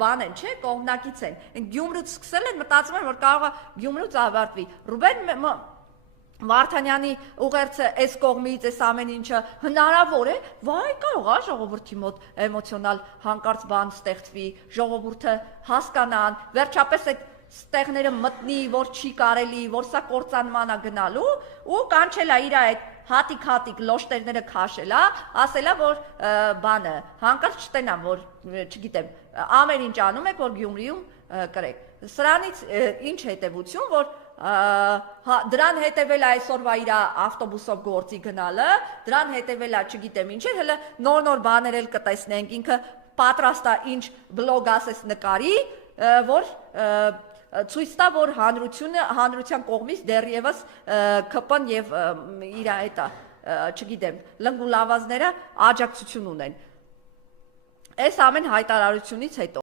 բան են, չէ, կողմնակից են։ Գյումրուց սկսել են, մտածում են, որ կարող է Գյումրուց ավարտվի։ Ռուբեն Վարդանյանի ուղերձը այս կողմից, այս ամեն ինչը հնարավոր է, վայ, կարող է ժողովրդի մոտ էմոցիոնալ հանկարծ բան ստեղծվի, ժողովուրդը հասկանան, վերջապես այդ ստեղները մտնի, որ չի կարելի, որ սա կործանման է գնալու, ու կանչելա իր այդ հատիկ լոշտերները քաշելա, ասելա, որ բանը, հանկարծ չտենամ, որ, չգիտեմ, ամեն ինչ անում եք, որ Գյումրիում կրեք։ Սրանից ինչ հետևություն, որ դրան հետևել է այսօրվա իր ավտոբուսով գործի գնալը, դրան հետևել է, չգիտեմ ինչ էր, հələ նոր բաներ էլ կտեսնենք, ինքը պատրաստ է ինչ բլոգ ասես նկարի, որ ցույց տա, որ հանրության կողմից դեռևս ԿՊ-ն եւ իր այդա, չգիտեմ, լնգուլավազները աջակցություն ունեն։ Այս ամեն հայտարարությունից հետո